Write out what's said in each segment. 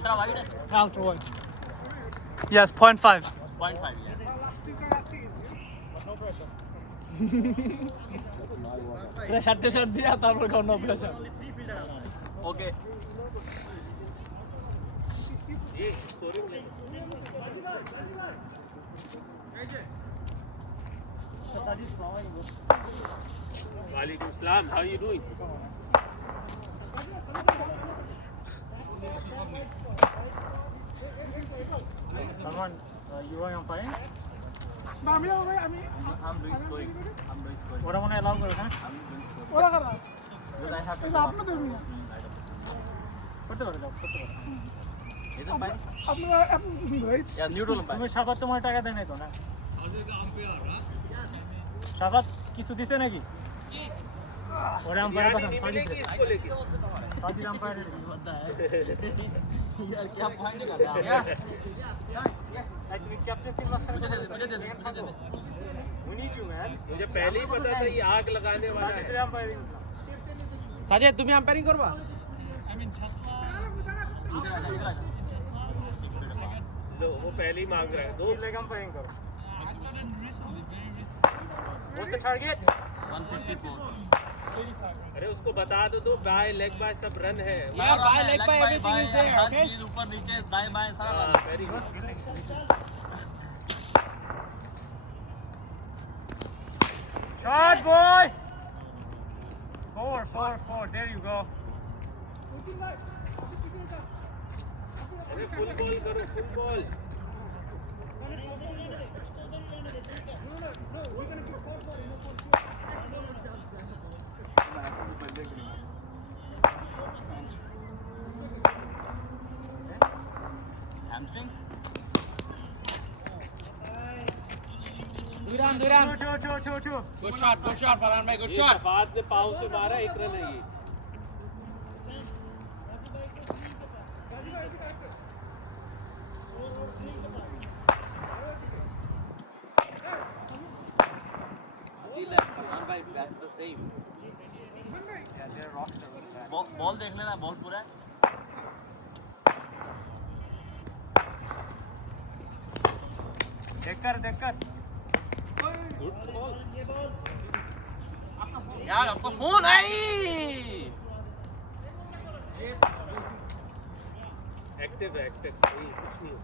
Ultra wide? Ultra wide. Yes, 0.5. 0.5, yeah. Pressure দিয়া তারপর কোনো pressure. Okay. Walaikum Salam. How are you doing? Someone, you are umpiring? I'm doing scoring. ওরা মনে হয় allow করে না? I'm doing scoring. ওরা কারা Because I have to. এটা আপনাদের মিয়া করতে পারো যাও, করতে পারো। Is it fine? আপনারা অ্যাপ্রুভ দিচ্ছেন রাইট Yeah, neutral umpire. তুমি সাফাত তোমার টাকা দেয় নাই তো না? সাফাত কিছু দিছে নাকি? ওরা আম্পায়ার কথা नहीं সাজিদ मिलेगी इसको लेके। সাজিদ আম্পায়ার यार क्या पॉइंट निकाला यार তুমি ক্যাপ্টেন্সির মাঝখানে मुझे दे दे मुझे दे दे मुझे दे दे We need you, man. मुझे पहले ही पता था ये आग लगाने वाला है। সাজিদের আম্পায়ারিং সাজেদ তুমি আম্পায়ারিং করবা? इधर आ जा इधर आ जा लो वो पहले ही मांग रहा है। दो লেগ আম্পায়ারিং করো। What's the target? 154 अरे उसको बता दो बाय लेग बाय सब रन है। Yeah, by leg by everything is there, her okay? चीज ऊपर नीचे दाएं बाएं सारा हाँ, run very good। Shot, boy! 4. There you go. अरे फुल बॉल करो फुल बॉल। हैमस्ट्रिंग দুই run Two. Good shot Farhan ভাই গুড ये শট शफात ने पाव से मारा एक रन है ये। फरमान भाई दैट्स द सेम बॉल देख लेना बहुत बुरा है देखकर यार आपका फोन आई एक्टिव है एक्टिव कुछ नहीं।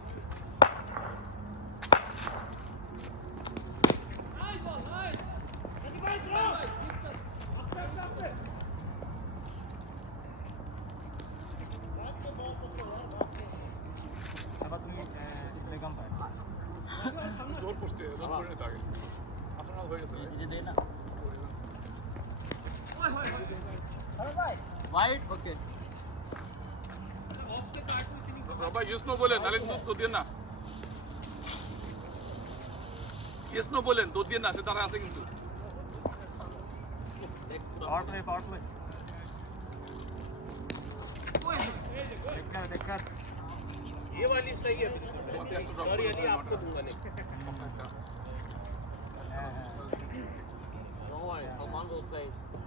আবার তুমি লেগ আম্পায়ার জোর করছে জোর করে নিতে আগে আসলে হয়ে গেছে ये दे ना वाइड ओके বাবা ইয়েস নো বলেন নালে তো দিয়ে না ইয়েস নো বলেন তো দিয়ে না সে তারা আছে কিন্তু পাওয়ার প্লে देखकर ये वाली सही है सॉरी अली आपको दूंगा नहीं। नो वरी सलमान को उसका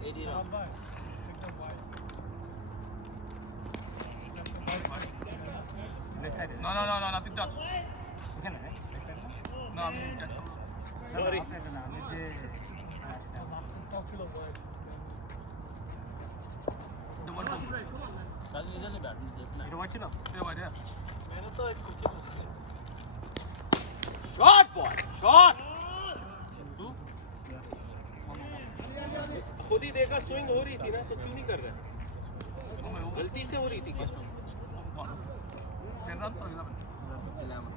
एडी रन लेफ्ट साइड না নাথিং টাচ এখানে না আমি ক্যাচ করব Sorry. আমি যে ডবল টু कल इधर नहीं बैठने देखना এটা ছিল এ ভাই मैंने तो एक कुछ শট বল শট खुद ही देखा स्विंग हो रही थी ना तो क्यों नहीं कर रहा है? गलती से हो रही थी क्या? 10 রান তো 11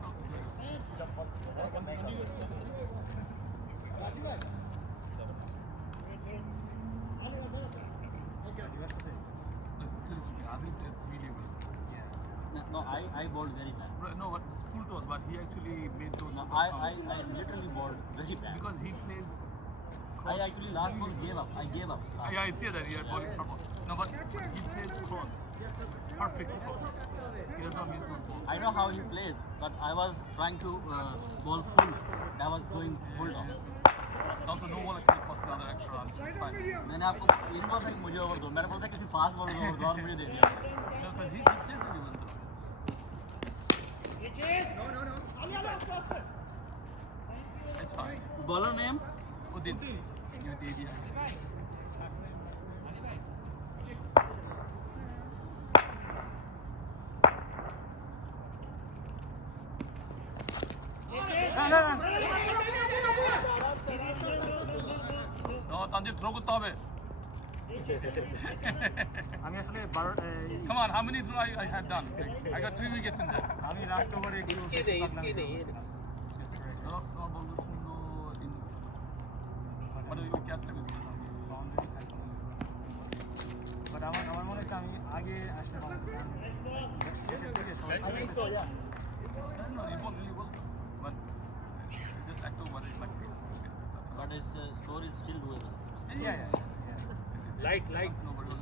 No, I bowled very bad. No, but it's full toss, but he actually made those. No, I literally bowled very bad. because he plays. I actually last ball gave up. I gave up. Yeah, I see that he had bowling short ball. No, but he plays cross. Perfect cross. He does not miss those balls. I know how he plays, but I was trying to bowl full. I was going full toss. Also, no ball actually cost another extra run. It's fine. मैंने आपको ये नहीं बोला कि मुझे over दो मैंने बोला था किसी फास्ट बॉलर को ओवर दो और मुझे दे दिया No, because he plays really well though. bowler name? Udin. You did, yeah. No, Tanjib, throw করতে হবে. আমি আসলে Come on, how many throw I had done? I got 3 wickets in there. আমি লাস্ট ওভারে একটু इसकी नहीं इसकी नहीं No, ball no in. What do you catch them? But আমার মনে হচ্ছে আমি আগে আসলে শেষের দিকে সবাই No, you bowled really well. But just act over it like this. But his score is still doable. Yeah. Light light Nobody was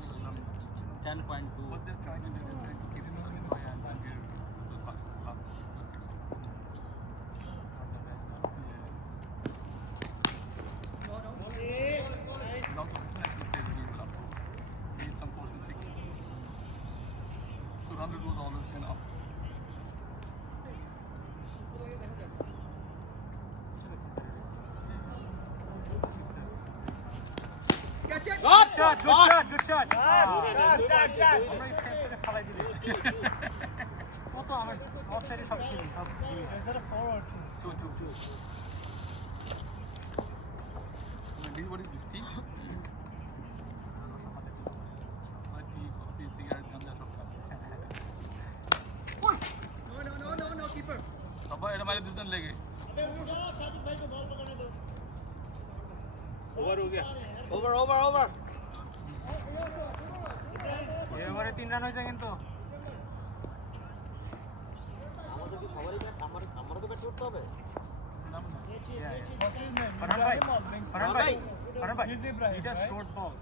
10.2. what they're trying to do, they're trying to keep him in by and then we're the last 6. And also international players really well up. He needs some 4s and 6s. So 100 was always enough. Shot! Good shot. আমরা এই ফেন্সটাকে ফালাই দিলি। কত আমার অফসাইডে সব ছিল সব So 2. What is this tea? Tea, coffee, cigarette, ganja, সব খাচ্ছে। সবাই এটা মারে দুজন লেগে। ओवर हो गया Over, over, over. এই ওভারে 3 রান হয়েছে কিন্তু আমাদের কি সবারই আমারও ব্যাট করতে হবে? Farhan bhai, he does short ball.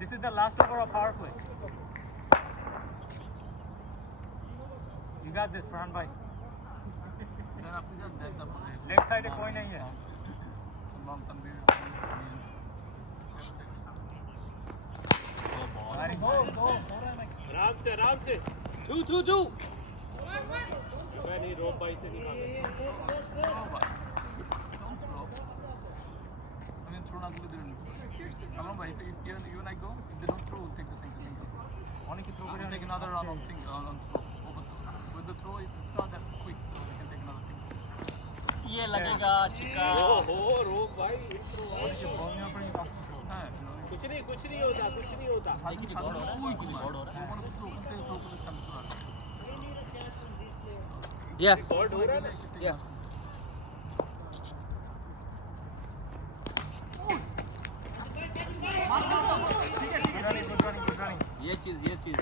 This is the last over of power play. You got this, Farhan bhai. Then आपने जब देख द Leg side कोई नहीं है. Salman Tanveer Very good. आराम से 2-2-2. मैं नहीं रोप भाई से नहीं भागा Don't throw. I mean, throw not with Salman bhai, if you and I go, if they don't throw, we'll take the single. অনেক থ্রো করে We'll take another run on single on throw. Over with the throw, it's not that quick, so we can take another single. ये लगेगा चिक्का. हो रोप भाई অনেকে বল নেওয়ার পরে কিন্তু আসতে থ্রো হ্যাঁ, कुछ नहीं होता देखिए कि board हो रहा है. ওই देखिए board हो रहा है. কোনো কিছু ওখান থেকে throw করে স্টাম্প চলে আসে। Yes. बॉल हो रहा है ना Yes. good running. ये चीज.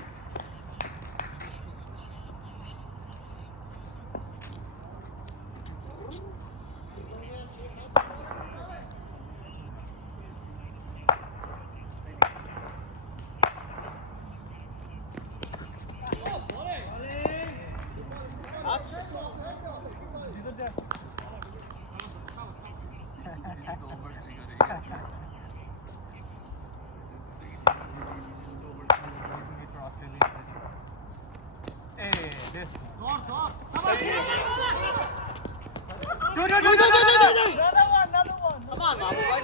Hey, this. Another one. Come on, Babu bhai.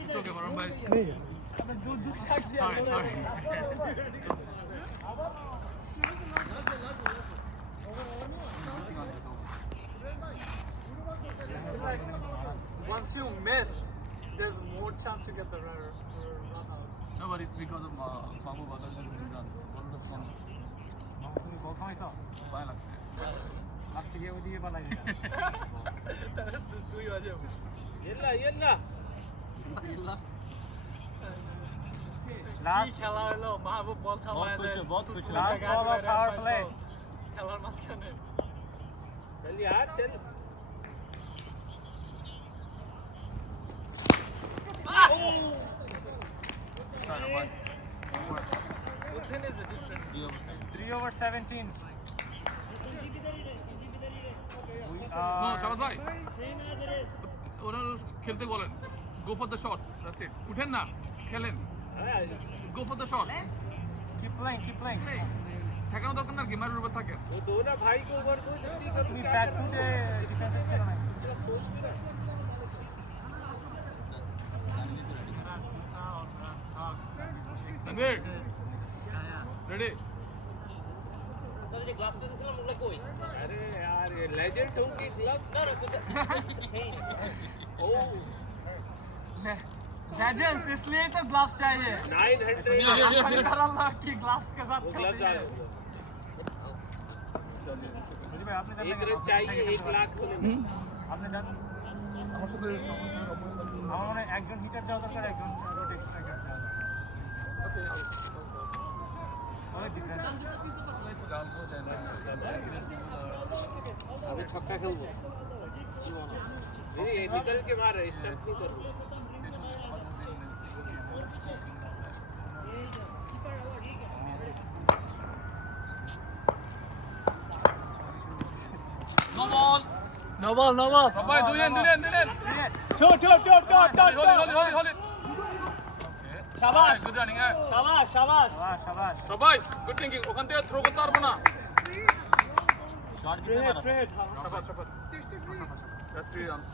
It's okay, Varun bhai. Sorry. Once you miss, there's more chance to get the run out. No, but it's because of Babu Badal didn't run. Ball was gone. তুমি বল খাইছো ভয় লাগছে। Last থেকে ওদিকে পালাই দিলা দুই বাজে येल्ला লাস্ট খেলা হলো মাহবুব বল থামায় बहुत खुश है. Last ball of power play. খেলার মাঝখানে चल यार चल Sorry, boys. Udin is a different 3 over 17. No, Shabad bhai. ওরা খেলতে বলেন go for the shots that's it উঠেন না খেলেন go for the shot Keep playing, keep playing. ঠেকানো দরকার না গেমারের উপর থাকে वो दो ना भाई को ओवर दो जल्दी करो তুমি क्या ব্যাট कर रहे ফুটে ডিফেন্সিভ খেলো না। তানভীর রেডি তাহলে যে গ্লাভস দিয়েছিলাম ওগুলো কই हो? अरे यार ये लेजेंड हूँ कि ग्लव्स স্যার সেটা হেই ओ लेजेंड्स इसलिए तो ग्लव्स चाहिए 900 अल्लाह अल्लाह की ग्लव्स के साथ वो खेलते ग्लव्स आ हैं। मुझे भाई आपने एक रन चाहिए 1 लाख होने में আপনি জানেন আমার সাথে আমার মনে হয় একজন হিটার যাওয়া দরকার একজন রোড এক্সট্রা যাওয়া দরকার ওই ডিফারেন্স আমি ছক্কা খেলবো नहीं ये निकल के मार रहे स्टेप नहीं कर रहे নো বল নোবল নোবল সবাই দুইন শট হলি শাবাশ গুড রানিং শাবাশ শাবাশ শাবাশ সবাই গুড থিংকিং ওখান থেকে থ্রো করতে পারবো না शॉट कितने मारा ট্রেড জাস্ট 3 রানস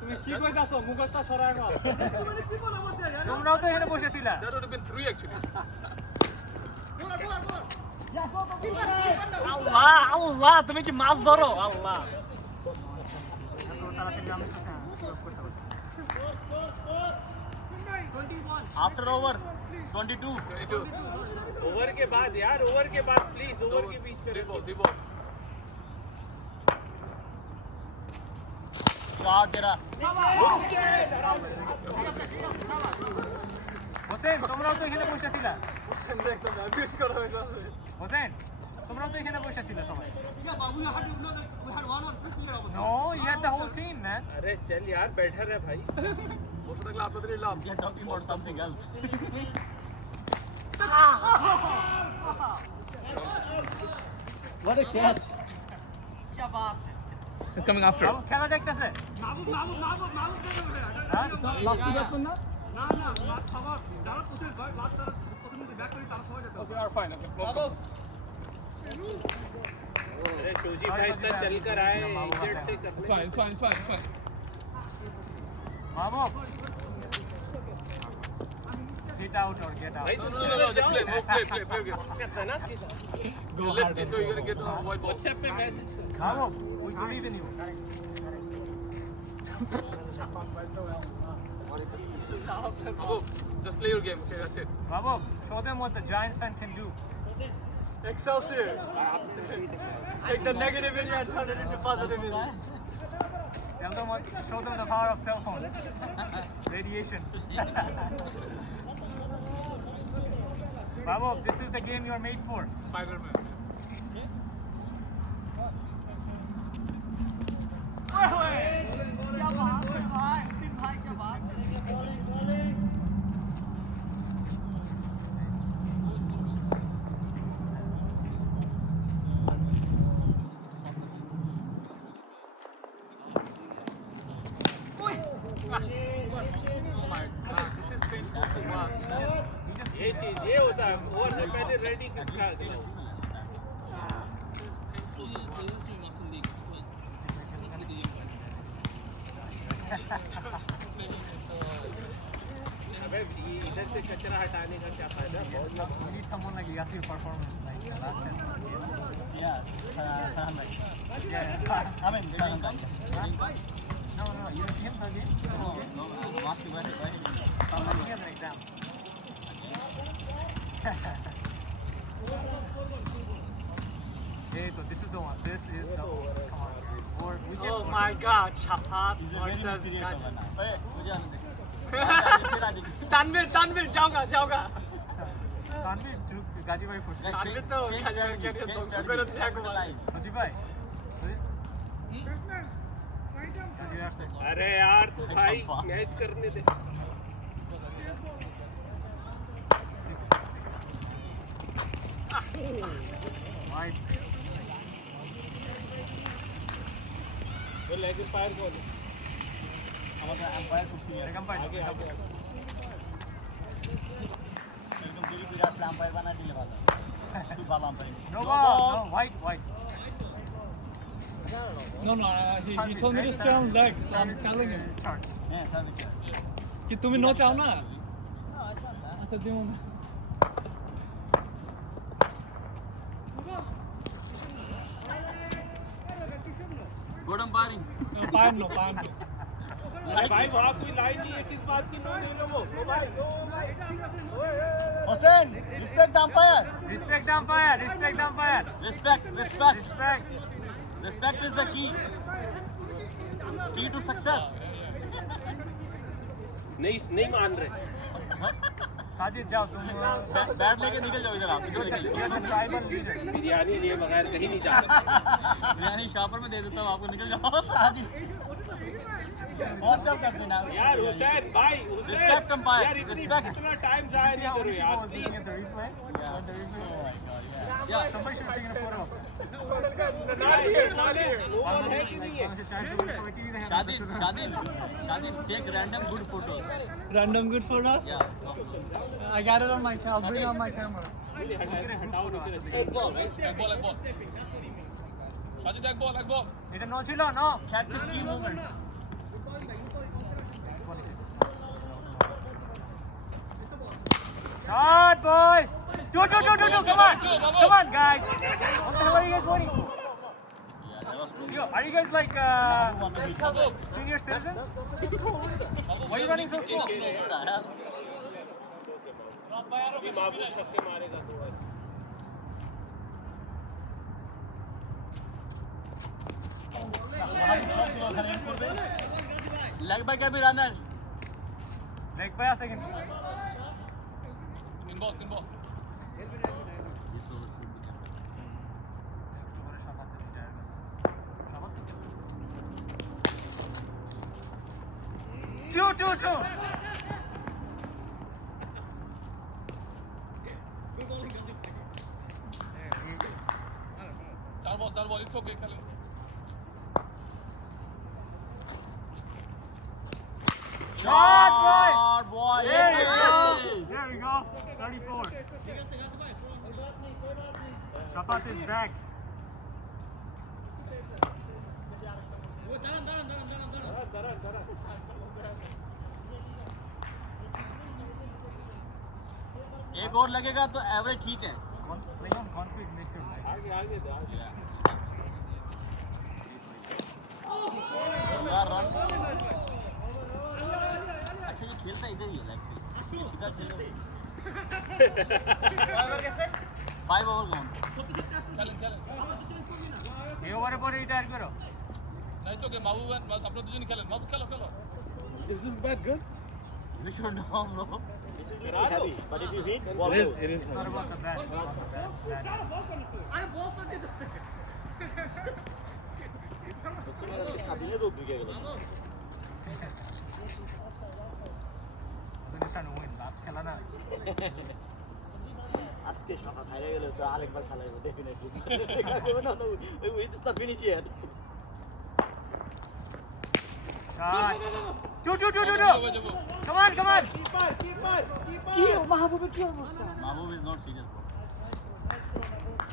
তুমি কি কইতাছো মুখটা সরায় না তোমরাও তো এখানে বসেছিলা that would have been 3 actually আল্লাহ আল্লাহ তুমি কি মাছ ধরো আল্লাহ आफ्टर ओवर 22 ओवर के बाद यार ओवर के बाद प्लीज ओवर के बीच में দিব शॉट तेरा হোসেন তোমরাও তো এখানে বসেছিলা হোসেন তোমরাও তো এখানে বসেছিলা সবাই no you had the whole team man अरे चल यार बैठा रहे भाई বসে থাকলে আপনাদেরই লাভ we are talking about something else what a catch it's coming after বাবু খেলা দেখতেছে হ্যাঁ? ওকে আর ফাইন ওকে अरे चोजी भाई इतना चल कर आए इंजर्ड थे करने fine Babu get out or get out भाई No, just play game. क्या तनास की Go lefty, so you're gonna get the white ball. WhatsApp पे message Babu we believe in you Go, just play your game. Okay, that's it. Babu show them what the Giants fan can do Excelsior take the negativity and turn it into positivity tell them what show them the power of cell phone radiation Babu, this is the game you are made for. Spider-Man. Oh my God, this is painful to watch. ये चीज ये होता है over से पहले ready किसका अबे इधर से कचरा हटाने का क्या फायदा बहुत We need someone like Yasir performance like the last time. yeah Yeah. I mean No, you see him again? no must be very He has an exam. Hey, so this is the one. This is the one. Come on. Or we can. Oh my God, Shahat he's a very mysterious one ओए मुझे आने दे फिर आ जाएगी Tanvir, जाओगा. Tanvir, Gaji bhai for Like, Tanvir to change Gaji bhai strategy, ke change to chukore strategy. thako Lies. Gaji bhai. You are set. अरे यार तू भाई fuck? Match करने दे Wide. वो लेग फायर कौन है? আমাদের আম্পায়ার খুব সিরিয়াস Take umpire. आगे आगे একদম দেরি করে আসলে আম্পায়ার বানায় দিলে ভালো খুব ভালো umpire No ball. No, wide, wide. No, he told me to stay on leg, so I'm telling him. Third. হ্যাঁ সার্ভিস कि तुम्हें नो चाहो ना? अच्छा दियो गुड अंपायरिंग पान नो अरे भाई वहाँ कोई लाइन नहीं है किस बात की नो नहीं लोगो नो भाई नो भाई Hossain respect the umpire Respect the umpire. Respect the umpire. Respect Respect. Is the key to success नहीं मान रहे साजिद जाओ तुम. बैट लेके निकल जाओ इधर आप इधर निकल You are the tribal leader. Biryani लिए बगैर कहीं नहीं जा बिरयानी शॉपर में दे देता हूँ आपको निकल जाओ साजिद व्हाट्सएप कर देना यार हुसैन भाई हुसैन Respect umpire, यार इतनी respect. इतना टाइम जाया नहीं करो यार Was looking at the replay. On the replay. या Somebody should have taken a photo. No ball है कि नहीं है शादी take random good photos Random good for us? या I got it on my camera. I'll bring it on my camera. हटाओ नीचे এক বল সাজিদ এক বল এটা no ছিল no. कैप्चर की movements Shot boy. Do. Come on guys. What the hell are you guys waiting for? या that was true Yo, are you guys like senior citizens? Why are you running so slow? भी मामूल सबके मारेगा तो भाई leg bye क्या भी runner Leg by a second. তিন বল Two. চার বল ইটস ওকে খেলেন Shot boy. boy There you go. 34. Rafat is back. एक और लगेगा तो एवरेज ठीक है Playing on concrete makes your life. आगे यार रन अच्छा ये खेलता इधर ही है लेग पे ये सीधा खेलो 5 ओवर काउंट খেলেন এই ওভারে পরে রিটায়ার করো না ইটস ওকে মাহবুব আপনারা দুজনই খেলেন মাহবুব খেলো Is this bat good? we should know bro This is very heavy, but if you hit, ball goes. It is. It's not about the bat. It's about the bat. Afghanistan win. Last খেলা না আজকে সাপা খাইয়া গেলে তো আরেকবার খেলাইবো definitely with the finish here Shot. Two. Come on. কি মাহবুবের কি অবস্থা Mahbub is not serious bro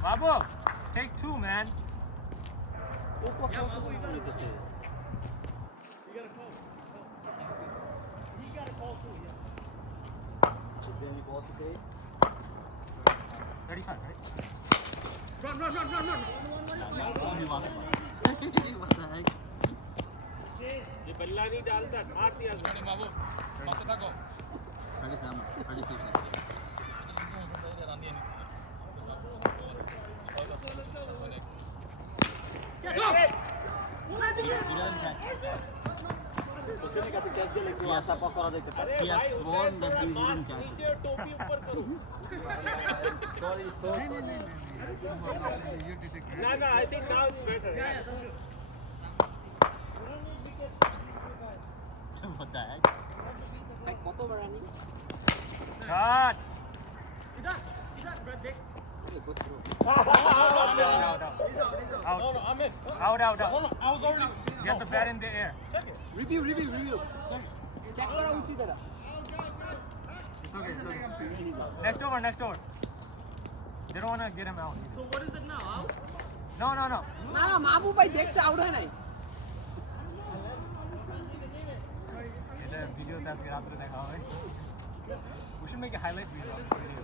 Babu, take 2 man. ও কথা শুনে নিতেছে Any ball to say? 35, right? only one What the heck? ये बल्ला नहीं डालता मार दिया মানে মাহবুব পাশে থাকো 36 রান দিয়ে নিচ্ছি হোসেনের কাছে ক্যাচ গেলে একটু আশাপা করা যেতে পারে he has sworn that he wouldn't catch it नीचे टोपी ऊपर करो সরি ना I think now it's better what the heck ভাই কতবার running Shot. Out. Out. Get the bat in the air. Review. It's okay. Next over. They don't want to get him out. So what is it now? Out? No. না মাহবুব ভাই দেখছে out হয় নাই এটা ভিডিওতে আজকে রাত্রে দেখা হবে we should make a highlight video of the video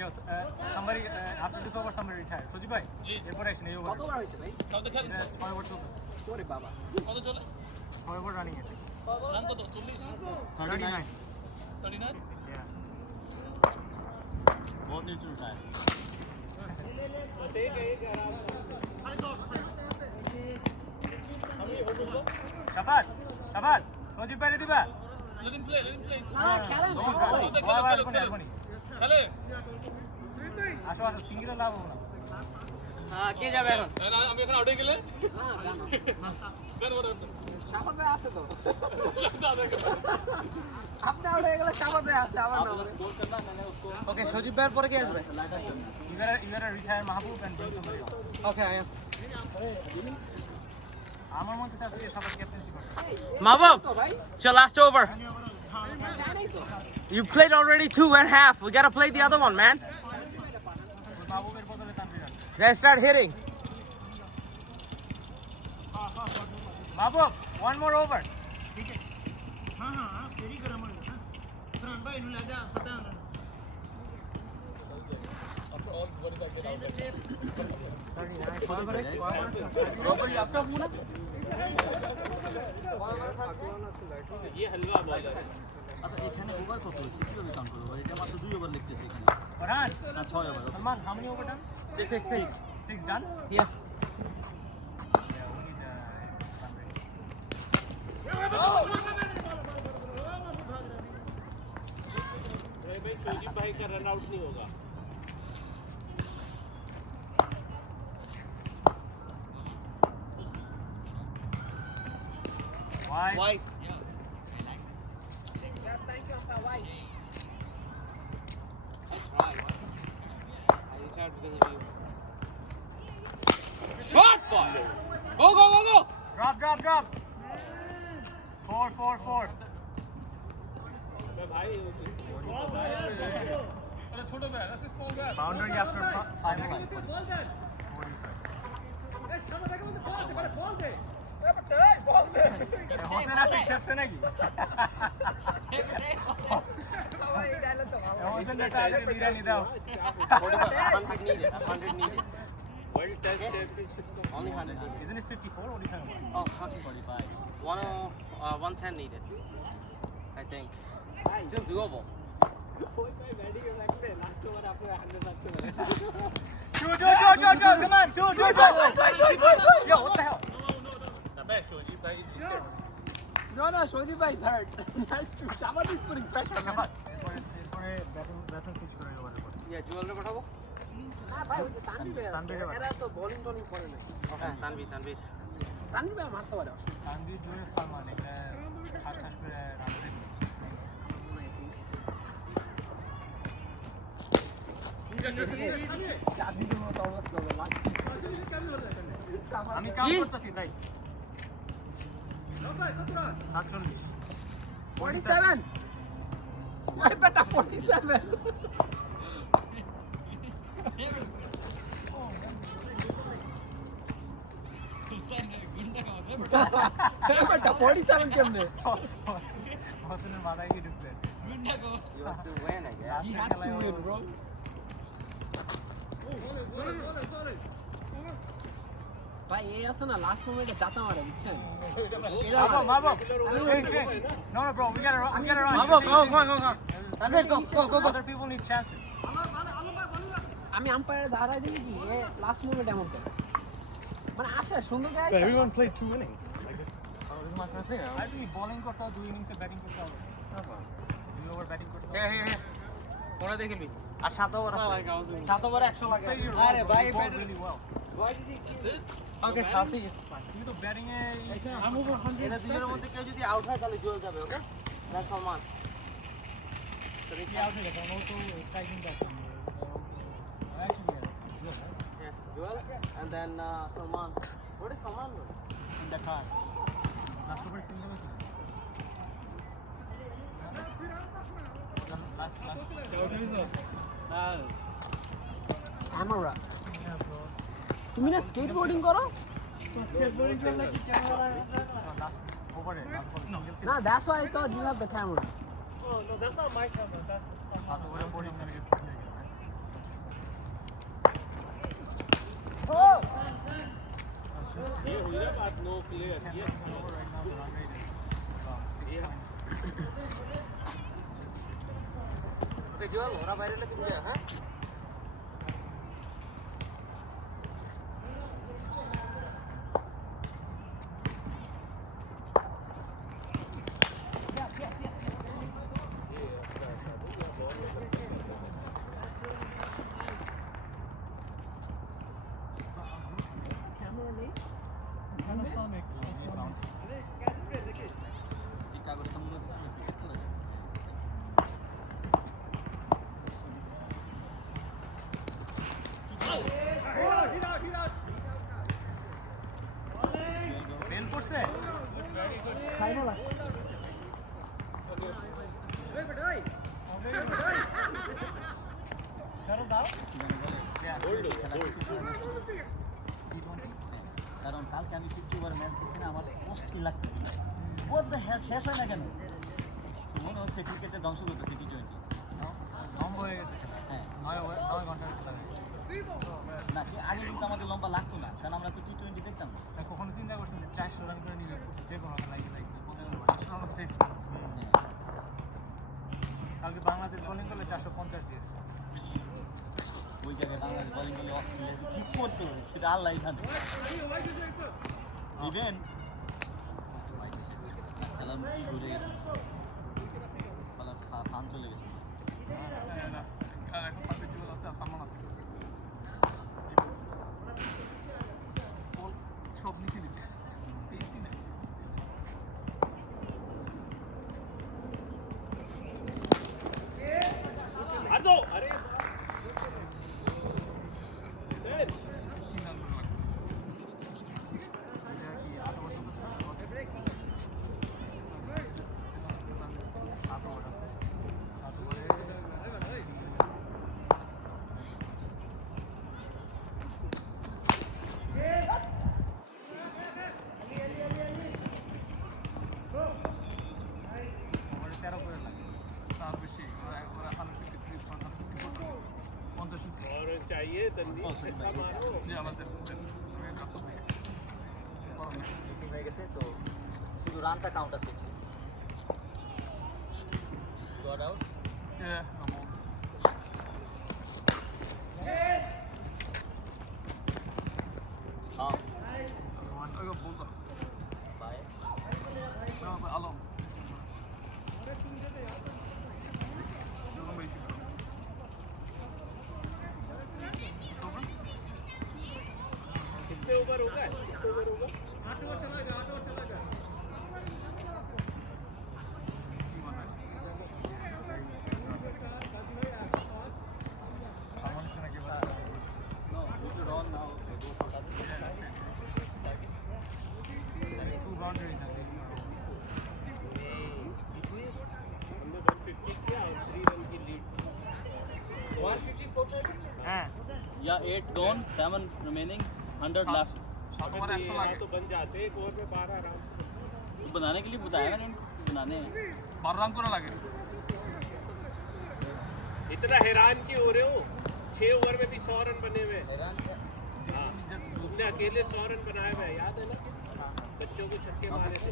Yes, somebody after this over somebody retired Sojib bhai এরপর আসেন এই ওভার কতবার হয়েছে ভাই তাও দেখা 6 ওভার চলতেছে ওরে বাবা কত চলে 6 ওভার রানিং আছে রান কত 40 39 39 yeah Both need to retire. Shafat Sojib bhai দিবা let him play না খেলেন খেলে আসো সিঙ্গেল লাভ হবে না হ্যাঁ কে যাবে এখন আমি এখন আউট হয়ে গেলে না জানো কেন ওটা শাবাদ ভাই আছে তো আপনি আউট হয়ে গেলে শাবাদ ভাই আছে আমার নাম ওকে সজীব ভাইয়ের পরে কে আসবে you gotta retire Mahbub and bring somebody else okay I am আমার মতে আজকে সবাই ক্যাপ্টেন্সি করে মাহবুব তো ভাই it's your last over জানাই তো you played already 2.5 we gotta play the other one man মাহবুবের বদলে Tanvir let's start hitting Mahbub one more over আচ্ছা এখানে ওভার কত হচ্ছে কিভাবে কাউন্ট করব এটা মাত্র 2 ওভার লিখতেছে এখানে Farhan না 6 over Salman how many over done 6 done yes yeah we need start ready सजीब भाई का रन आउट नहीं होगा why why Yes, thank you for why. shot ball go drop 4 আরে ছোট ব্যাট আছে small bat boundary after 5 over Hossain আছে খেপছে নাকি হোসেন এটা আগে বিরিয়ানি দাও 100 needed world test championship only 100 needed isn't it 54 what are you talking about oh okay 45 110 needed I think still doable ওই ভাই ব্যাটিং এ লাগবে লাস্ট ওভারে আপনি 100 রাখতে পারেন Go, come on, go. Yo, what the hell? सजीब भाई No, Shoji bhai is hurt. Nice to Shabad is putting pressure. Shafat, এরপরে batting switch করে ওভারের পর ইয়া জুয়েলরে পাঠাবো না ভাই ওই যে তানভীর ভাই আছে তানভীরের এরা তো বোলিং করে না হ্যাঁ তানভীর তানভীর ভাই মারতে পারে তানভীর জোরে সালমান এগুলা ঠাস করে রান দেবে আমি কাউন্ট করতেছি তাই 47 ভাই বেটা 47 বেটা 47 কেমনে হোসেনের মাথায় কি ঢুকছে he wants to win I guess he has to win bro ভাই এই আছে না লাস্ট মোমেন্টে চাতা মারে বুঝছেন মাবো change no bro we gotta run Mabo, go Tanvir go other people need chances আমি আম্পায়ারে দাঁড়ায় দেখি কি এ লাস্ট মোমেন্ট এমন করে মানে আসে সুন্দর গায় everyone played 2 innings আর তুমি বোলিং করছো 2 ইনিংসে ব্যাটিং করছো 2 ওভার ব্যাটিং করছো here কোনা দিয়ে খেলবি আর 7 ওভার আছে 7 ওভারে 100 লাগে আরে ভাই really well ওকে আসি তুমি তো ব্যাটিং এ এটা দুইয়ের মধ্যে কেউ যদি আউট হয় তাহলে জুয়েল যাবে ওকে That's Salman. Yeah, also striking that. Actually, yes. Yeah, Joel. And then Salman. What is Salman? In the car. Last over single. Last. Camera. তুমি না স্কেটবোর্ডিং করো? Skateboarding করলে কি ক্যামেরা? Over it. না, that's why I thought you have the camera. Oh no, that's not my camera. That's someone. ये हुई ना बात नो क्लियर ये ওকে জল ওরা বাইরে হলে তুমি যা হ্যাঁ এই কাগজটা মনে হচ্ছে ক্রিকেট খেলা যায় বেল পড়ছে? সাইডে লাগছে। কারণ কালকে আমি 50 ওভার ম্যাচ দেখি না আমার অস্থির লাগছে ওর তো শেষ হয় না কেন মনে হচ্ছে ক্রিকেটে ধ্বংস করতেছে T20 লম্বা হয়ে গেছে খেলা। হ্যাঁ 9 ঘন্টা খেলা। না কি আগে কিন্তু আমাদের লম্বা লাগতো না কারণ আমরা তো T20 দেখতাম না তা কখনো চিন্তা করছেন যে 400 রান করে নিবে যে কোনো খেলায় লাগবে? National safe. কালকে বাংলাদেশ বোলিং করলে 450 দিয়ে। ওই জায়গায় বাংলাদেশ বোলিং করলে অস্ট্রেলিয়া যে কি করতো সেটা আল্লাহই জানে দিবেন খেলার মুখি ঘুরে গেছে খেলার ফান চলে গেছে আর এখন সাথে জুয়েল আছে আর সালমান আছে। বল সব নিচে পেয়েছি না। मार दो अरे 3 রান করে লাগবে। এটা কি 8 ওভার চলতেছে না? 7 ওভার আছে। 7 ওভারে ওভারে 13 করে লাগে। তার বেশি ওরা 153 50 और चाहिए तनवीर ऐसा मारो যে আমাদের কাছে থেকে মিসিং হয়ে গেছে তো শুধু রানটা কাউন্ট আছে got out Yeah, I'm on. হ্যাঁ I got pulled up. Bye No, but alone. Nobody should go. It's over? कितने ओवर होगा कितने ओवर होगा 8 ओवर चला गया 8 ओवर चला गया। no we should run now Two boundaries at least. हमने 150 किया और 3 रन की लीड 154 हाँ yeah 8 gone 7 remaining 100 left हमारे एक्शन यहाँ लगे तो बन जाते एक ओवर में 12 रन बनाने के लिए बताया मैंने उनको बनाने हैं 12 रन को लगे इतना हैरान क्यों हो रहे हो 6 ओवर में भी 100 रन बने हुए हैं हाँ तुमने अकेले 100 रन बनाए हुए हैं याद है ना बच्चों को छक्के मारे थे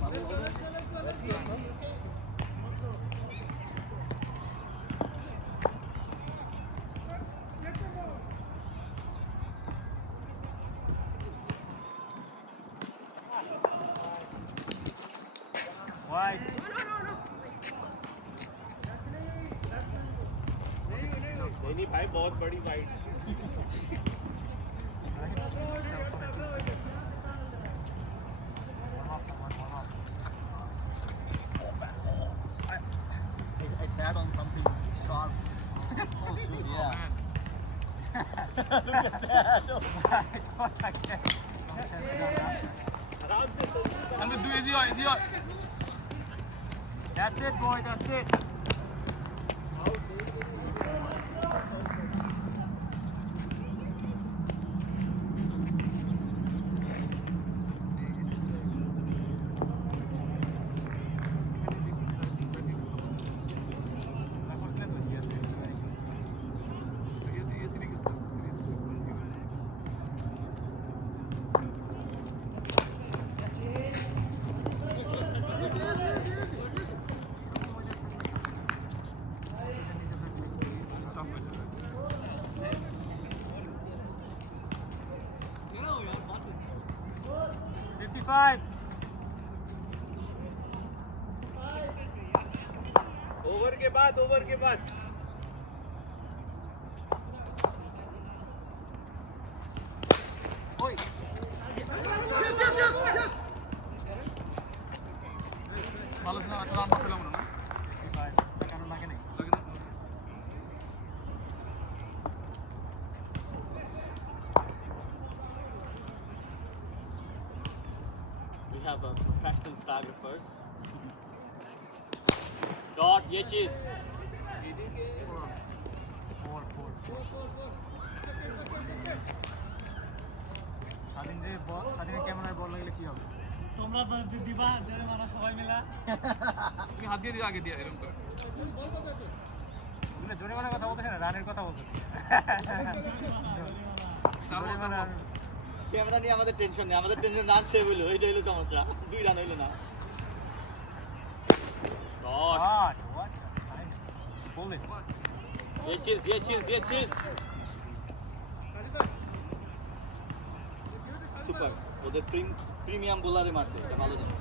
Wide. नहीं भाई बहुत बड़ी वाइड आराम से सोचो And we do easy, easy. That's it, boy. That's it. Over के बाद ভালো ছিল একটা রান ছিল মনে না লাগে না We have professional photographers. Shot, ये चीज. স্বাধীনের ক্যামেরায় বল লাগলে কি হবে? তোমরা দিবা জোরে মারা সবাই মিলা তুমি হাত দিয়ে দিও আগে দিয়ে এরকম করে তুমি জোরে মারার কথা বলতেছ না, রানের কথা বলতেছ। ক্যামেরা নিয়ে আমাদের টেনশন নেই, আমাদের টেনশন রান সেভ হইলো, এইটা হইলো সমস্যা। 2 রান হইলো না। Shot. What? Pull it. ये चीज. সুপার, ওদের প্রিমিয়াম বোলারে মারছে, এটা ভালো জিনিস।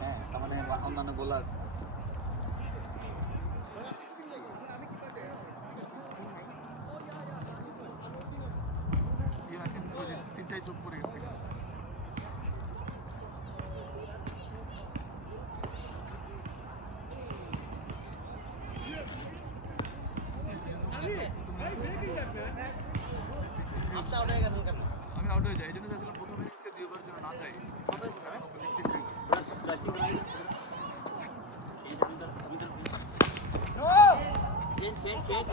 হ্যাঁ, তার মানে অন্যান্য বোলার তিনটাই চুপ করে গেছে আপনি আউট হয়ে গেছেন কেন? আমি আউট হয়ে যাই এই জন্য চাইছিলাম প্রথমে সে 2 ওভার জন্য না যাই Rushing right. Change.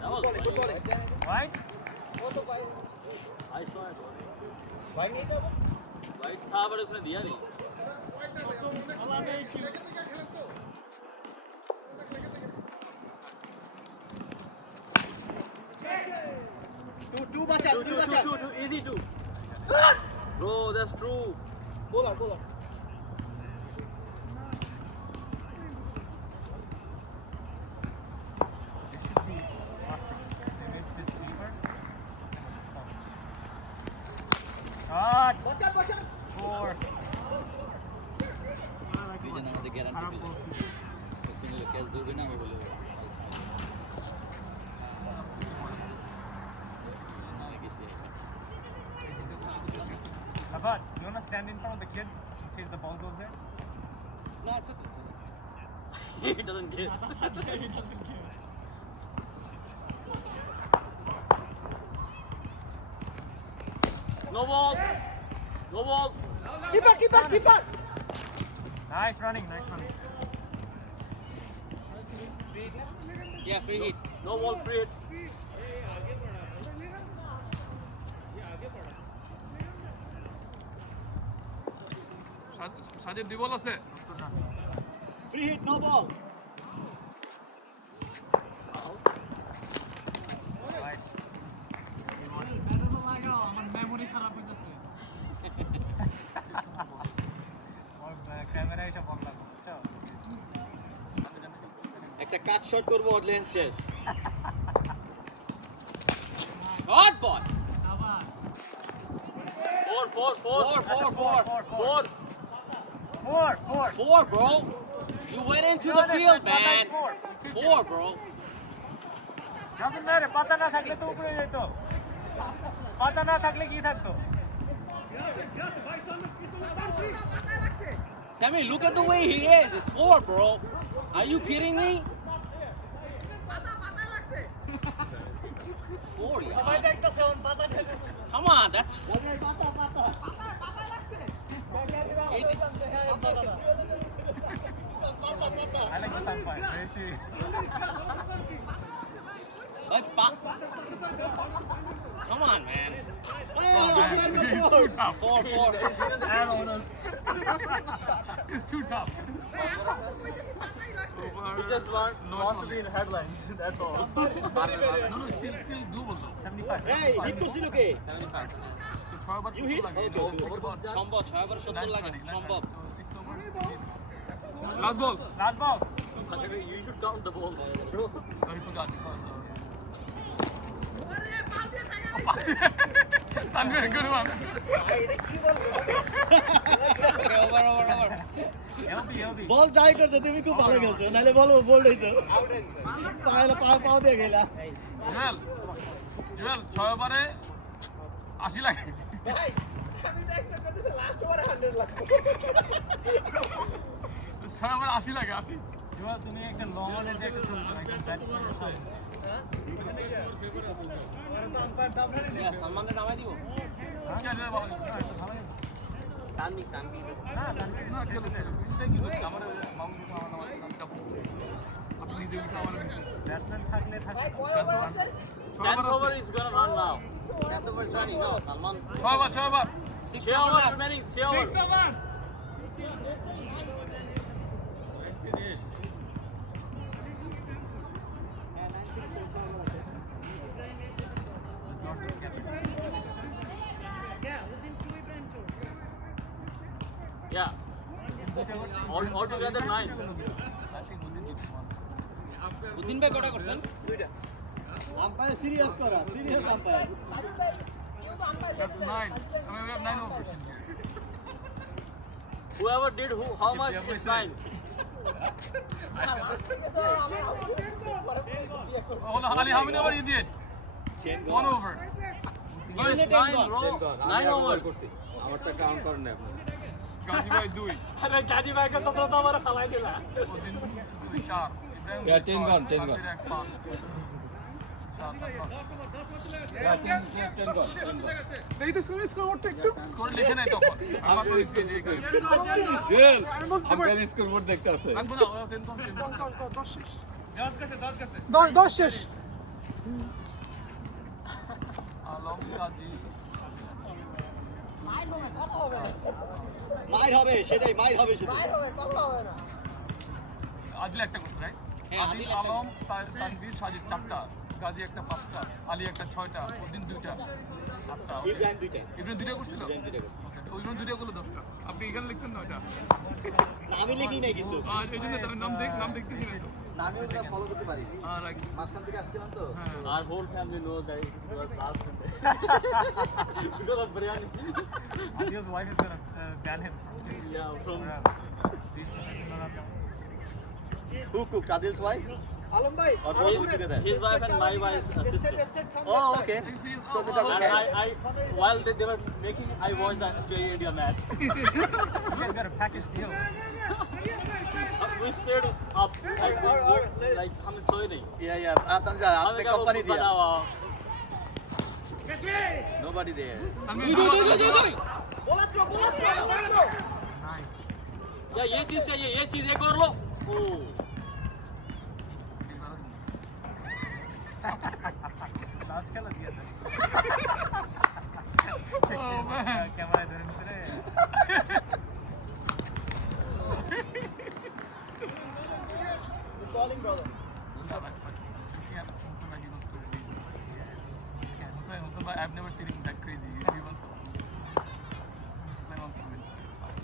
That was Right? I saw it. Why नहीं था वो? White था पर उसने दिया नहीं. Two bacha. Easy two. Bro, that's true. Bowler. This should be plastic. They made this paper. Shot. Four. Vision আমাদের গ্যারান্টি পেয়ে সুনীল ক্যাচ ধরবে না আমি বলে Abad, you want to stand in front of the kids in case the ball goes there? No, it's okay. He doesn't care. No ball. keep back Nice running. Yeah, free hit. No ball, free hit. সাজের 2 বল আছে Free hit, no ball. Right. আমার memory খারাপ হইতাছে camera এসে বল লাগবে, বুঝছো? একটা কাট shot করব ওর লেন্স শেষ শট বল আবার 4 bro you went into the field man 4 bro Doesn't matter, পাতা না থাকলে তো উপরে যেত। পাতা না থাকলে কি থাকতো? Sammy, look at the way he is. It's 4, bro. Are you kidding me? It's 4, yeah. Come on, that's I like this umpire, very serious. like Come on, man. He's too tough. 4. Add on us. He's too tough. He just wants to be in headlines, that's all. No, still doable though. 75. Hey, hit করছিল কে? 75. So 6 over You hit? লাগে। Okay, okay. Over about সম্ভব 6 বার 70 লাগে, সম্ভব। So 6 overs. Last ball. Last ball. You should count the balls. No, he forgot because. Tanvir, good one. Okay, over. Healthy. বল যাই করছো তুমি খুব ভালো খেলছো নালে বল বল হইতো পাও দিয়ে গেলা জুয়েল 6 ওভারে 80 লাগে। আমি তো এক্সপেক্ট করতেছি লাস্ট ওভারে 100 লাগবে। 6 ওভারে 80 লাগে 80। জুয়েল, তুমি একটা লং অনে যে একটা চলছো, একটা ব্যাটসম্যান। সালমানকে নামাই দিব কি আছে বল? তানভীর না, তানভীর না খেলো এটা কি করতে আমার মামু আমার আপনি নিজে লিখে আমার ব্যাটসম্যান থাকলে থাকে। ভাই কয় ওভার আছে? 10th over is gonna run now. 10th over running no Salman 6 over 6 overs remaining, 6 overs. Yeah. All together 9. Uddin ভাই কটা করছেন আম্পায়ার সিরিয়াস করা সিরিয়াস আম্পায়ার সাজিদ ভাই কেউ তো umpire That's 9. I mean, we have 9 overs in here. Whoever did how much is 9? Last থেকে তো আমরা পরে বিয়ে করব। Hold on, Ali, how many over you did? 1 over. No, it's 9, bro. 9 overs. আমারটা কাউন্ট করেন না আপনি Gazi bhai 2. আরে কাজী ভাইকে তোমরা তো আমার ফালাই দিলা। Odin 2 4. Ibrahim Yeah, 10 gone, 10 gone. 5. 10 গল স্কোর লিখে নাই তখন আমার তো লিখে দিয়ে গেল জেল আপনার স্কোরবোর্ড দেখতে আছে লাগবে না 10 শেষ 10 শেষ। আলম গাজী মাইর হবে কথা হবে না। মাইর হবে সেটাই মাইর হবে শুধু মাইর হবে কথা হবে না। আদিল একটা করছে রাইট হ্যাঁ, আদিল আদিল একটা আলম তানভীর সাজিদ 4টা গাজী একটা 5টা আলী একটা 6টা উদ্দিন 2টা 8টা ইব্রাহিম দুইটা ইব্রাহিম 2টা করছিল ইব্রাহিম দুইটা করছে। ওকে তো ইব্রাহিম 2টা করলো 10টা আপনি এখানে লিখছেন না এটা আমি লিখি নাই কিছু এই জন্য তার নাম দেখতেছি না আমি ওটা ফলো করতে পারি রাইট মাঝখান থেকে আসছিলাম তো Our whole family knows that it was last Sunday. Because of biryani. Adil's wife is gonna ban him from Yeah, from these who cooked Adil's wife Alam ভাই or both put together his wife and my wife's sister. oh okay so they And okay I while they were making, I watched the Australia-India match. You guys got a package deal. We stayed up like हम सोए नहीं. yeah yeah समझा हमें आपने क्या वो company दिया बना हुआ. nobody there या ये चीज चाहिए, ये चीज एक और लो. Oh. लास्ट खेला दिया था। Oh man. कैमरा इधर मिल रहे हैं। calling brother Hussain, I've never seen him that crazy. He was Hussain wants to win, so it's fine.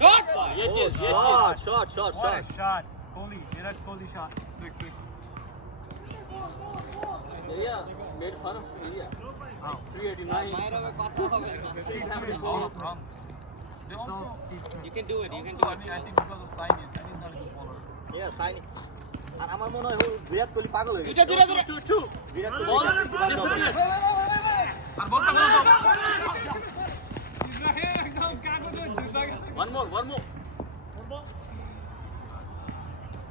shot ये चीज, ये shot What a shot. Kohli, Virat Kohli shot. 6-6. India made fun of India. 389. মাইর হবে কথা হবে All of runs. They So also, Steve Smith. you can do it you can also do I it mean, I think because of Saini is not a good bowler. yeah signing আর আমার মনে হয় বিরাট কোহলি পাগল হয়ে গেছে দুইটা দুইটা দুইটা 2-2. বিরাট Ball. Kohli Disappear. আর বলটা বলো তো। One more, one more.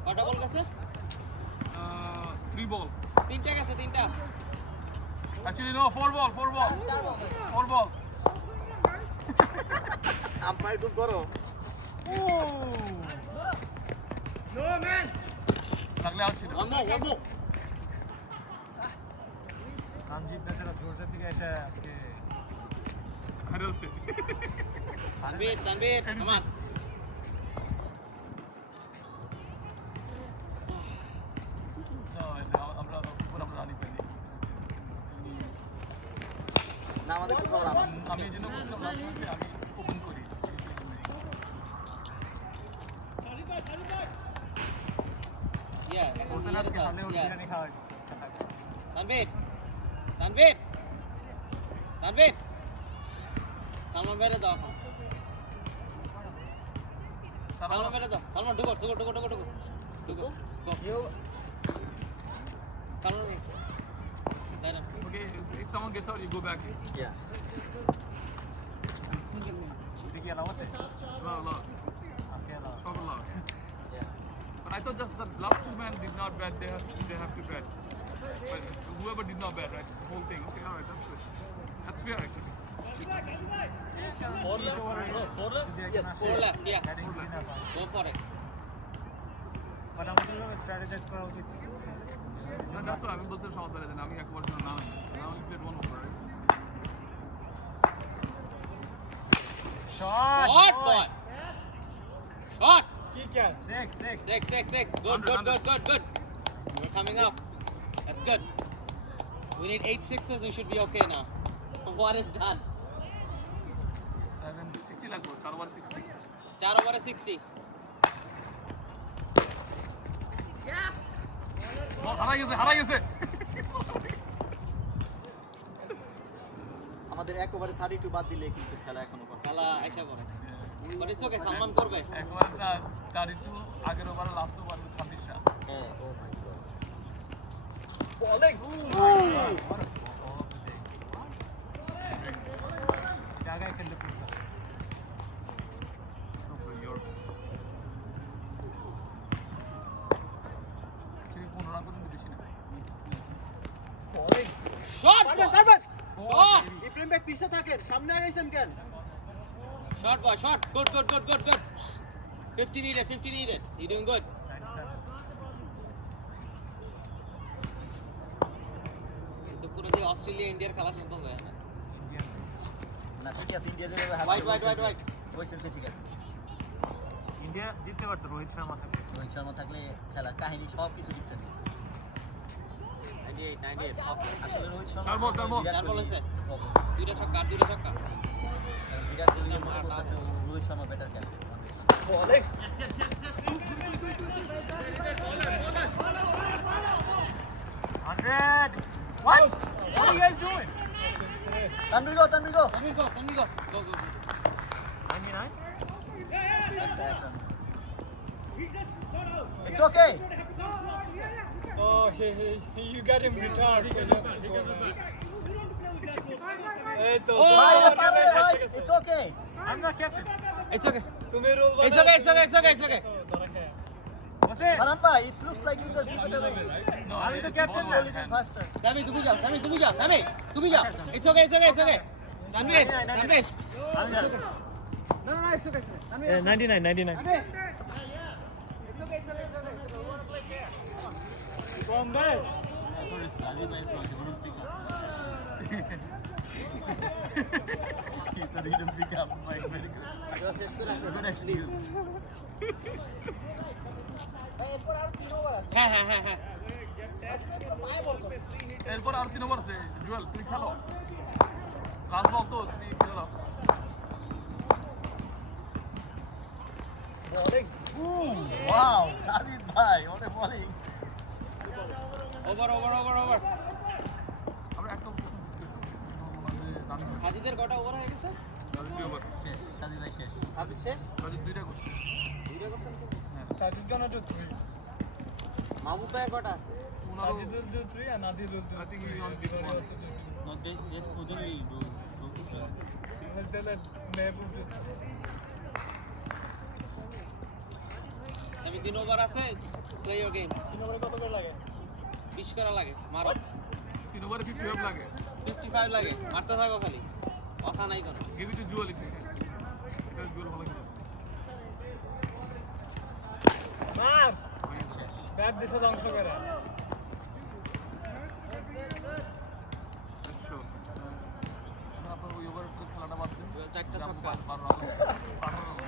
কটা বল গেছে 3 ball. তিনটা গেছে তিনটা Actually no, 4 ball, 4 ball. 4 ball. Umpire খুব করো লাগলে out ছিল। One more, one more. Tanjib বেচারা জর্জিয়া থেকে এসে আজকে হারে হচ্ছে। তানভীর তানভীর আমার No, আমরা রানি পাইনি। না আমাদের কোথাও রান আছে। আমি এই জন্য বলছিলাম লাস্ট ম্যাচে আমি ওপেন করি। ইয়া এখন হোসেন আজকে হালে ইয়া বিরিয়ানি খাওয়ার ইচ্ছা থাকে তানভীর তানভীর তানভীর সালমান বেরে দাও সালমান বেরে দাও সালমান ঢুকো ঢুকো ঢুকো ঢুকো ঢুকো ঢুকো সালমান দাঁড়া Okay, if someone gets out, you go back. Yeah. এটা কি এলাও আছে No. আজকে allow Shot allowed. Yeah. But I thought just the last 2 men did not bat. They have to bat. But whoever did not bat, right? The whole thing. Okay, alright, that's good. That's fair actually. 4 left. No, 4 left. yes four left yeah batting করি না পায় go for it but আমাদের স্ট্র্যাটেজাইজ করা উচিত ছিল No, that's why I'm both the shot better than I'm একবার ছিল না। Now we played 1 over, right? Shot shot boy shot কি catch 6 6 good we're coming up that's good we need 8 sixes we should be okay now what is done 60 লাগবে 4 over 60. 4 over 60 হারাই গেছে আমাদের এক ওভারে 32 বাদ দিলে কিন্তু খেলা এখনো করে খেলা আইসা করে but it's okay সালমান করবে একবার না 32 আগের ওভারে লাস্ট ওভার 26 রান। হ্যাঁ ও মাই গড জায়গায় খেললে পুরো shot boy shot ইব্রাহিম ভাই পিছে থাকেন সামনে আগাইছেন কেন shot boy shot good 50 needed you doing good 97 তো পুরো দিয়ে অস্ট্রেলিয়া ইন্ডিয়ার খেলা শুনতে যায় না না ঠিক আছে ইন্ডিয়া যেভাবে White. বলছেন ঠিক আছে ইন্ডিয়া জিততে পারতো রোহিত শর্মা থাকলে রোহিত শর্মা থাকলে খেলা কাহিনী সব কিছু ডিফারেন্ট 98 আসলে রোহিত শর্মা চার বল, চার বল। বিরাট চার বল কোহলি হয়েছে। problem। দুইটা ছক্কা বিরাট কোহলি মনে করতেছে রোহিত শর্মা বেটার খেলে What are you guys doing? Tanvir go Tanvir go go 99 It's okay. Oh, you got him retired. So he has to go now. Hey, to. Oh, ভাই এটা পারবে ভাই It's okay. I'm not captain. it's okay तुम्हें rule it's okay Farhan bhai, it looks like you just give it away. No, আমি তো captain ball না। in hand. Faster. Tanvir তুমি যাও it's okay Tanvir Yeah, 99. Bombay. He thought he didn't pick up. But it's very good. Good excuse. হ্যাঁ এরপর আর 3 over আছে জুয়েল তুমি খেলো লাস্ট বল তো তুমি খেলো Wow, Sajid bhai, what a bowling. Over আমরা একটা সাজিদের কটা ওভার হয়ে গেছে ওভার শেষ, Sajid bhai শেষ. সাজিদ শেষ দুইটা করছে দুইটা করছেন Sajid's gonna do 3. মাহবুব ভাই কটা আছে? Sajidul do 3 and Adil will do. I think he's on big one. No, this Udin will do. Signal tell us Mehboob do. আমি 3 ওভার আছে, প্লে ইওর গেম। 3 ওভারে কত করে লাগে? 20 করা লাগে, মারো। 3 over 55 লাগে। 55 লাগে, মারতে থাকো খালি। কথা নাই কোনো। Give it to Jewel if you can. এটা Jewel ভালো খেলে। মার! ব্যাট দিছে ধ্বংস করে। Sure. আপনার ওই ওভার খেলাটা বাদ দিন। জুয়েল চারটা ছক্কা। 12 রান। 18 রান।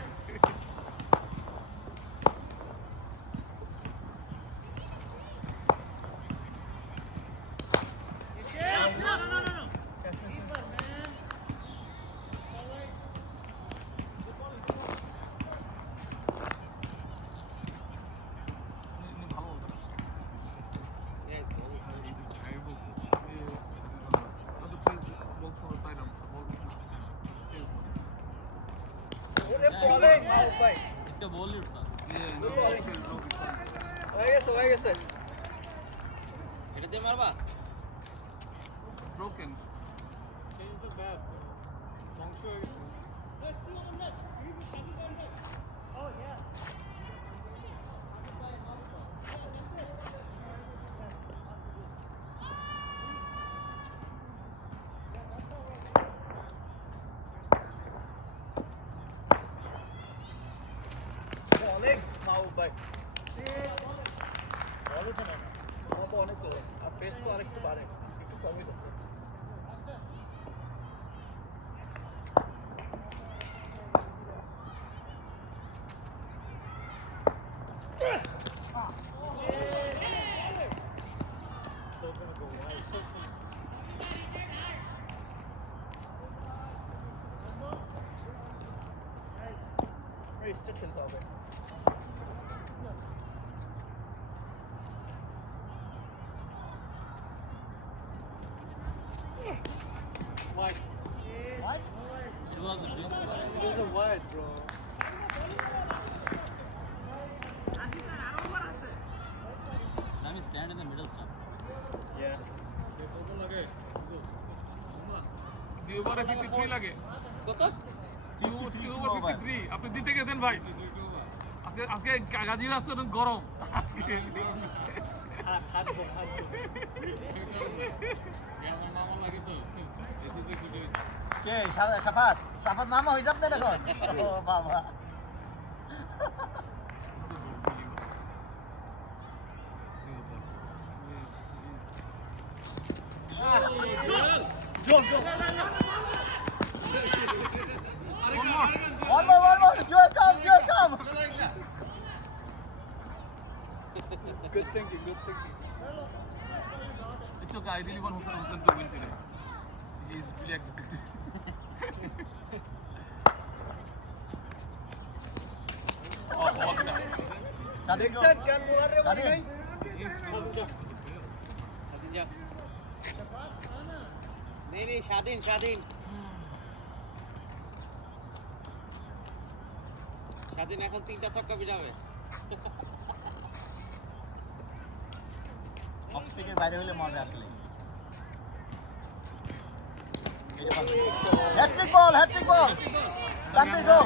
इसका बॉल ही उठता হয়ে গেছে এটা দিয়ে মারবা? Broken. Change the bat. ধ্বংস হয়ে গেছে। অনেক মাহবুব ভাই বলো তো না অনেক আর পেস তো আরেকটু বাড়ে একটু কমই তো রেজিস্টার খেলতে হবে White. What? It was a big It was a white, bro. Let me stand in the middle stand. Yeah. দুই ওভারে 53 লাগে। কত? 2 over 53 আপনি দিতে গেছেন ভাই। আজকে গাজী আছে অনেক গরম। আজকে হাত বল মামা লাগে তো। এসে খুঁজে কে সাফাত সাফাত মামা হয়ে যাবে না এখন ও বাবা one more Joel come Good thinking, good thinking. It's okay. I really want Hussein to win today. He's really aggressive. দেখছেন কেন বোলার রে স্বাধীন স্বাধীন যা। নেই স্বাধীন স্বাধীন স্বাধীন এখন 3টা ছক্কা পিটাবে। অফ স্টিকের বাইরে হলে মরবে আসলে hat trick ball Tanvi go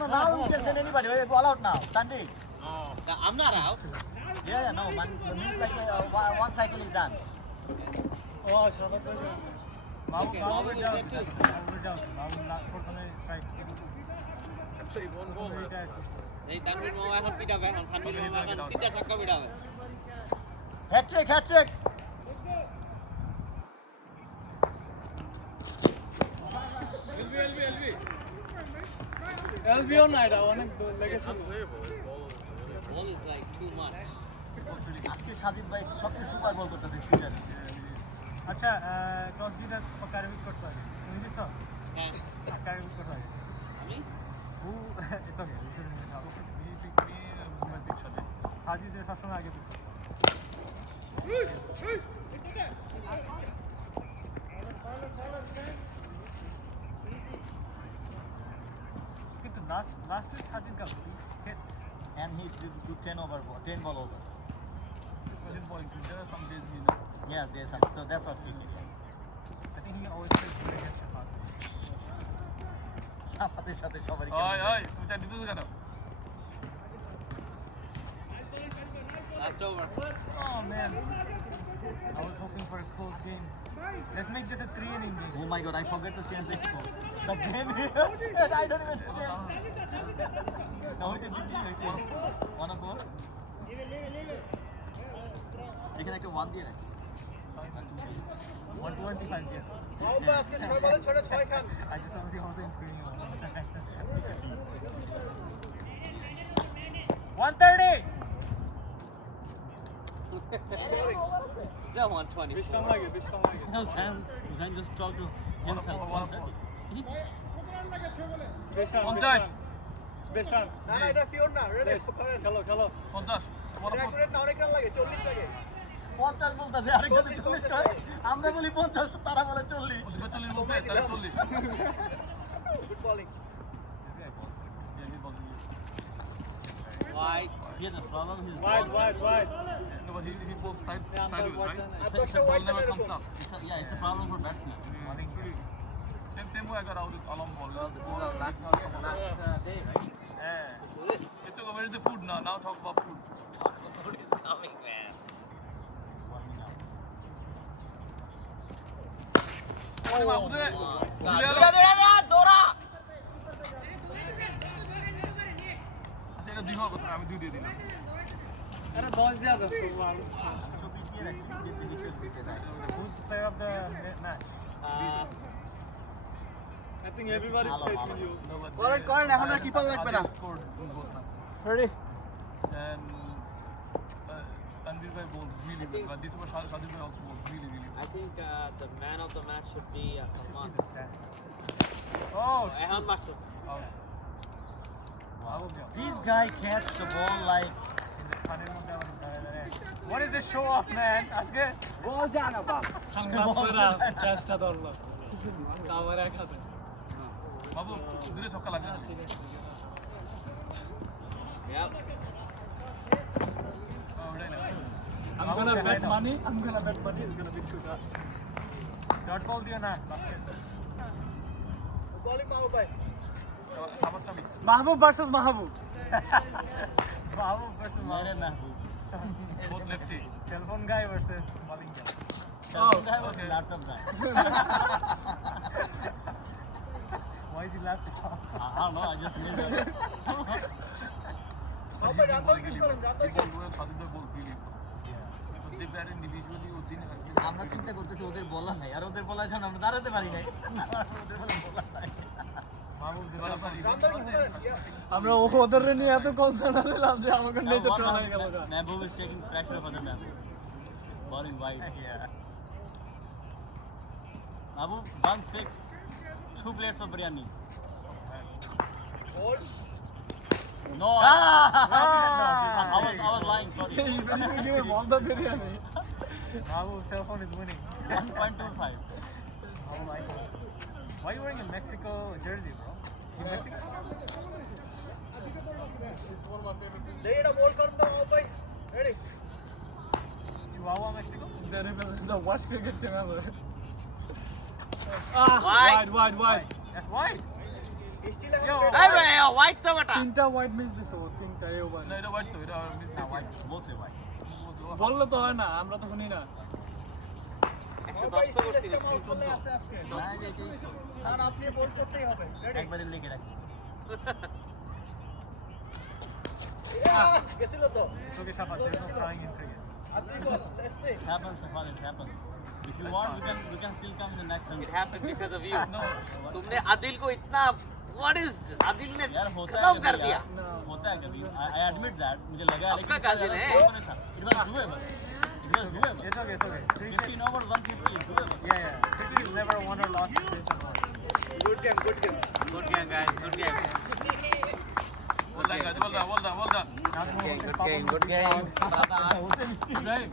no now you can send anybody ball out now Tanvi I'm not out. yeah no man means like one cycle is done Oh, Shabbat was Okay, Mahu is there too. এই তানভীর মামা এখন পিটাবে, এখন তানভীর মামা এখন 3টা ছক্কা পিটাবে। Hattrick LB on night, অনেক লেগেছে Ball is like too much. আজকে সাজিদ ভাই সবচেয়ে সুপার বল করতেছে সিজনে আচ্ছা টস জিতে কারে উইক করছ তুমি দিছো হ্যাঁ কারে উইক করছ আমি who it's okay you should meet out my big shot. সাজিদে সবসময় আগে দিত কিন্তু লাস্ট সাজিদ গাল hit and he do 10 over, 10 ball over. So his bowling, there are some days, you know. Yeah, there's some. So that's what cricket. I think he always plays good against Shafat. সাথে সাথে সবারই Oi, oi, তুমি চার দিতেছো কেন? Last over. Oh man, I was hoping for a close game. Let's make this a 3-inning game. Oh my god, I forgot to change the score. The game here, and I don't even change. Now it's a GG, one of four. এখানে একটা 1 দিয়ে রাখ। 125 yeah. I just want to see Hossein screening on. 130. Is that 120? Which song like it? Which song like it? Hussain just talk to himself. Bishan, 50 Bishan না না এটা ফিওর না ready করেন খেলো খেলো 50 অ্যাকুরেট না অনেক রান লাগে 40 লাগে 50 বলতাছে আরেকজনে 40 কয় আমরা বলি 50 তারা বলে 40 40 বলছে তাহলে 40 good bowling Wide. Yeah, the problem is wide no but he pulls sideways right it's a ball never comes up it's a problem for batsmen. same way I got out with Alam ball Last day, right? it's okay where's the food now talk about food Food is coming, man. Dora! আচ্ছা এটা 2 হওয়ার কথা আমি 2 দিয়ে দিলাম আরে 10 দেয়া দাও 24 দিয়ে রাখছি যে উইকেট পেতে যায় Who's the player of the match? I think everybody Hello, plays hello. with you করেন এখন আর কিপার লাগবে না scored in both matches Ready? and Tanvir bhai bowled really well but this was Shadid bhai also bowled really well I think the man of the match should be Salman. The stat. Oh, Ehan Masterson. This guy catch the ball like what is this show off, man? That's good. সাংবাসরা ক্যাচটা ধরলো cover এক হাতে বাবু দূরে ছক্কা লাগবে Yep. ওটাই না I'm gonna bet money it's gonna be too tough. Dot ball diyo na. খাবার চাবি Mahbub versus Mahbub. Mahbub versus मेरे Mahbub. Mehboob both lefty Cell phone guy versus bowling guy. Cell guy versus laptop guy. Why is he left? I don't know, I just made that. আমরা চিন্তা করতেছি ওদের বলার নাই আর ওদের বলার জন্য আমরা দাঁড়াতে পারি নাই ওদের বলার বলার নাই Mahbub this আমরা ওদের নিয়ে এত কনসার্ন ছিলাম যে আমাকে নিচে টানা হয়ে গেল Mahbub is taking pressure for the Mahbub. Bowling wide. Mahbub 1-6, 2 plates of biryani. No, I was lying, sorry. give him all the biryani. Mahbub cell phone is winning. 1.25. Oh my god. Why are you wearing a Mexico jersey, bro? You Mexican? It's one of my favorite things. Ready? Chihuahua, Mexico? They represent the worst cricket team ever. Wide. Wide. That's wide. Yo, Hey, bhai, white to bata. তিনটা wide miss দিছে ও তিনটা এই over না এটা white তো এটা miss না white, both say white. বললে তো হয় না আমরা তো শুনি না 110 তো করছিস না, যে এটাই score. আর আপনি বোল্ড করতেই হবে। Ready? একবারে লেগে রাখছি It's okay, Shafat. There's no crying in cricket. Happens, Safal, it happens. If you want, we can still come in the next It Sunday. happened because of you. No. तुमने आदिल को इतना what is Adil ने यार होता है खत्म कभी कर यार, दिया होता है कभी I admit that मुझे लगा आपका cousin है। it was doable It's okay, it's okay. Cricket, 15 overs 150 is doable yeah. Cricket is never won or lost based on one. good game guys good game well done guys well done Nazmul good Hossain, game Papa good game Hossain. right